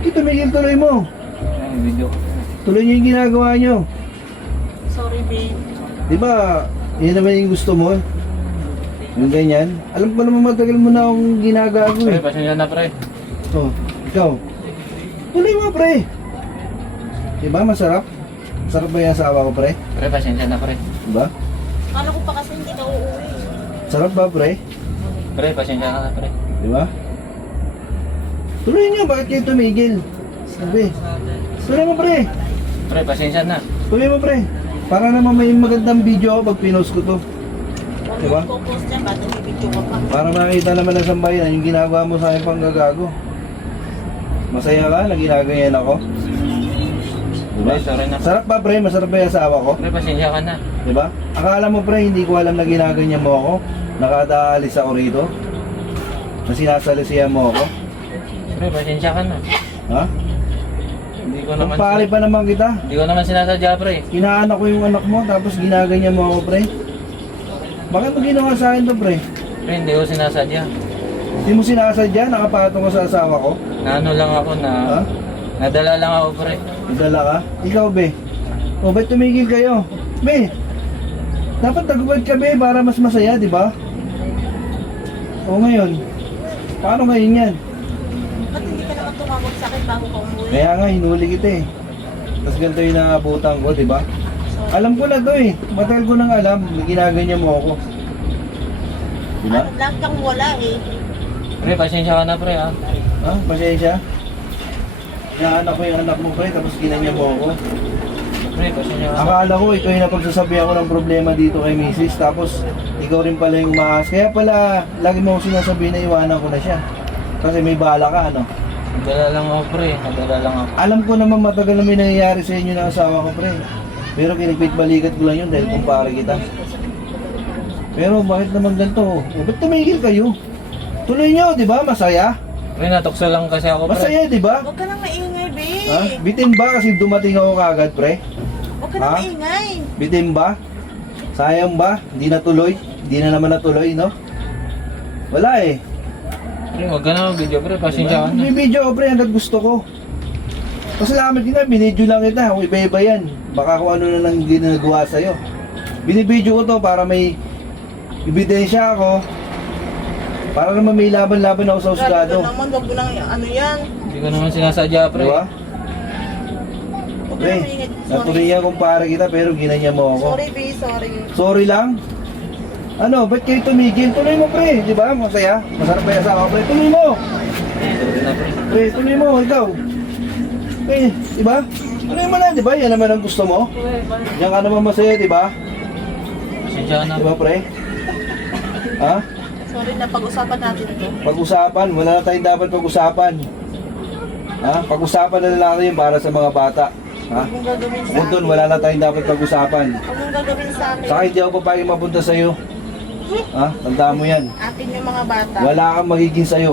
Bakit tumigil tuloy mo? Ay, video. Tuloy niyo yung ginagawa niyo. Sorry, babe. Di ba, yun naman yung gusto mo? Yung ganyan. Alam ko naman matagal mo na akong ginagago Pre, eh. pasensya na pre. Oh, ikaw. Tuloy mo, pre. Di ba, masarap? Masarap ba yung asawa ko, pre? Pre, pasensya na pre. Di ba? Kala ko pa kasi hindi ka uuwi. Sarap ba, pre? Pre, pasensya ka na pre. Di ba? Tuloy niyo, bakit kayo tumigil? Sabi. Tuloy mo, pre. Pre, pasensya na. Tuloy mo, pre. Para naman may magandang video ako pag pinost ko to. Huwag Diba? mo i-post yan, ba't nag-video ka pa? Para makita naman ng sambayan yung ginagawa mo sa akin pang gagago. Masaya ka na ginaganyan ako? Diba? Pre, sorry na. Sarap ba, pre? Masarap ba yung asawa ko? Pre, pasensya ka na. Diba? Akala mo, pre, hindi ko alam na ginaganyan mo ako? Nakadaalis ako rito? Na sinasalisihan mo ako? Pre, pasensya ka na. Ha? Hindi ko Kung naman pare pa naman kita, Hindi ko naman sinasadya pre. kinaanak ko yung anak mo tapos ginaganyan mo ako, pre. Bakit mo ginawa sa akin to, pre? Pre, hindi ko sinasadya. Hindi mo sinasadya, nakapatong ko sa asawa ko? Naano lang ako na... Ha? Nadala lang ako pre. Idala ka? Ikaw, be? O, ba't tumigil kayo? Be, dapat tagubad ka, be, para mas masaya, di ba? O, ngayon, paano ngayon yan? Ba't hindi ka naman tumawag sa akin bago ka umuwi? Kaya nga, hinuli kita eh. Tapos ganito yung naabutan ko, di ba? Sorry. Alam ko na to eh. Matagal ko nang alam, na ginaganyan mo ako. Di ba? Ano, lagi kang wala eh. Pre, pasensya ka na pre ha. Ha? Pasensya? Inaanak ko yung anak mo, pre, tapos ginanyan mo ako. Pre, pasensya ka na. Akala ko ikaw yung napagsasabihan ko ng problema dito kay Mrs. Tapos ikaw rin pala yung umaas. Kaya pala lagi mo akong sinasabihin na iwanan ko na siya. Kasi may bala ka, ano? Nadala lang ako pre. Nadala lang ako. Alam ko naman matagal na may nangyayari sa inyo ng asawa ko, pre. Pero kinipit balikat ko lang yun dahil kumpare kita. Pero bakit naman ganito? O, ba't tumigil kayo? Tuloy nyo, di ba? Masaya? Pre, natukso lang kasi ako pre. Masaya, di ba? Huwag ka nang maingay, babe. Ha? Bitin ba kasi dumating ako kagad, pre? Huwag ka nang Ha? maingay. Bitin ba? Sayang ba? Hindi natuloy? Hindi na naman natuloy, no? Wala eh. Pre, huwag ka na video pre. Pasensya ka na. May video ko, pre, hanggat gusto ko. Pasalamat kita, binidyo lang kita. Kung iba-iba yan. Baka kung ano na lang ginagawa sa'yo. Binibidyo ko to para may ebidensya ako. Para naman may laban-laban ako sa Grabe husgado. ka naman, huwag mo lang ano yan. Hindi ko naman sinasadya pre. Diba? Huwag ka Pre, nang maingay. Sorry. naturiyan kong pare kita pero ginanya mo ako. Sorry, babe, sorry. Sorry lang? Ano, ba't kayo tumigil? Tuloy mo, pre. Di ba? Masaya? Masarap ba yung asawa, pre? Tuloy mo! Sorry na pre. Pre, tuloy mo, ikaw. Pre, di ba? Tuloy mo na, di ba? Yan naman ang gusto mo. Yan ka naman masaya, di ba? Pasensya ka na. Di ba, pre? Ha? Sorry na, pag-usapan natin to. Pag-usapan, wala na tayong dapat pag-usapan. Ha? Pag-usapan na lang natin yun para sa mga bata. Ha? Huwag mong gagawin sa Kung doon, wala na tayong dapat pag-usapan. Huwag mong gagawin sa akin. Saka hindi ako papayag mapunta sa'yo. Ha? Tandaan mo yan. Atin yung mga bata. Wala kang magiging sa'yo.